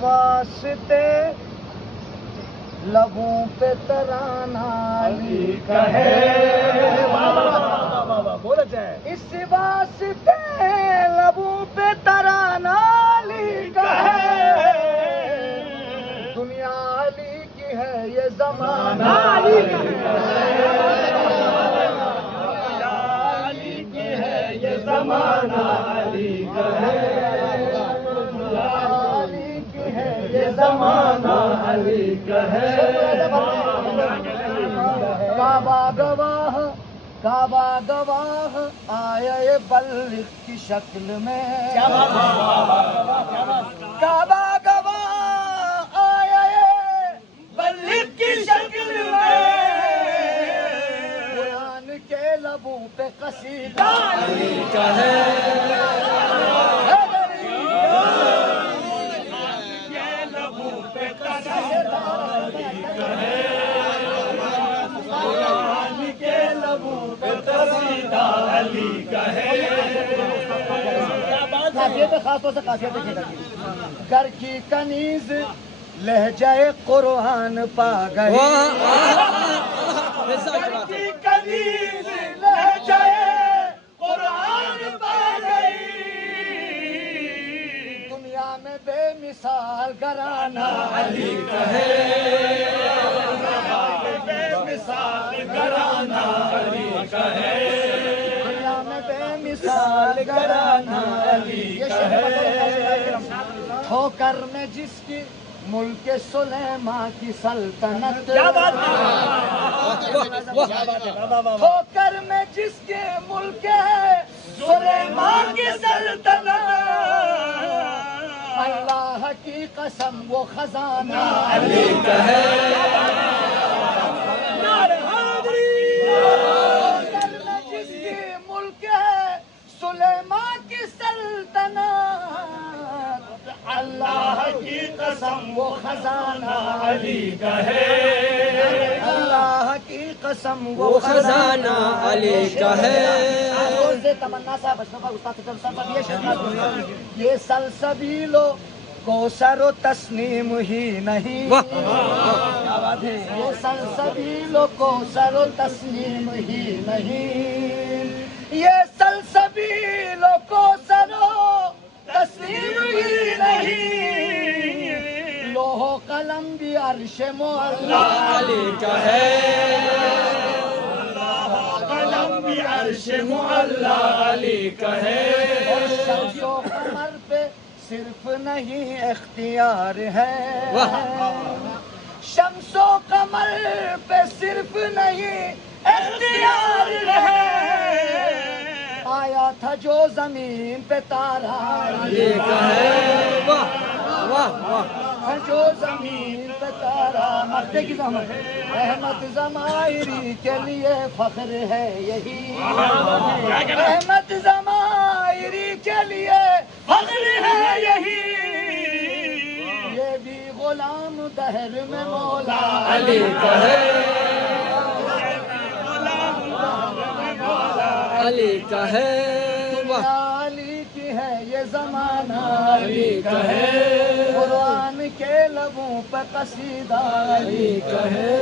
واسطے لبوں پہ ترانہ علی کا ہے، بولا جائے اس واسطے لبوں پہ ترانہ علی کا ہے، دنیا علی کی ہے یہ زمانہ علی کا ہے، علی کی ہے یہ زمانہ علی کا ہے، علی کی ہے یہ زمانہ علی کا ہے، کعبہ گواہ آئے بلغ کی شکل میں، کعبہ گواہ آئے بلغ کی شکل میں، قرآن کے لبوں پہ قصیدہ علی کا ہے، علی کا ہے، خاص طور سے خاصیت دیکھیے گا، گھر کی کنیز لہجہ قرآن پا گئی، گھر کی کنیز لہجہ قرآن پا گئی، دنیا میں بے مثال گھرانہ علی کا ہے، بے مثال گھرانہ علی کا ہے، مثال گھرانہ علی کا ہے، ٹھوکر میں جس کی ملک سلیمان کی سلطنت، ٹھوکر میں جس کے ملک ہے سلیمان کی سلطنت، اللہ کی قسم وہ خزانہ علی کا ہے، سلیمان کی سلطنت، اللہ کی قسم وہ خزانہ علی کا ہے، اللہ کی قسم وہ خزانہ علی کا ہے، تمنا صاحب یہ سلسبیل و کوثر و تسنیم ہی نہیں، یہ سلسبیل و کوثر و تسنیم ہی نہیں، یہ سلسبیل و کوثر و تسلیم ہی نہیں، لوح و قلم بھی عرش معلا علی کا ہے، لوح و قلم بھی عرش معلا علی کا ہے، اور شمس و قمر پہ صرف نہیں اختیار ہے، شمس و قمر پہ صرف نہیں اختیار ہے، آیا تھا جو زمین پہ تارا علی کا ہے، جو زمین پہ تارا مکتے کی زحمت، احمد ضمائری کے لیے فخر ہے یہی، احمد ضمائری کے لیے فخر ہے یہی، یہ بھی غلام دہر میں مولا علی کا ہے، علی کا ہے، علی کی ہے یہ زمانہ علی کا ہے، قرآن کے لبوں پہ قصیدہ علی کا ہے۔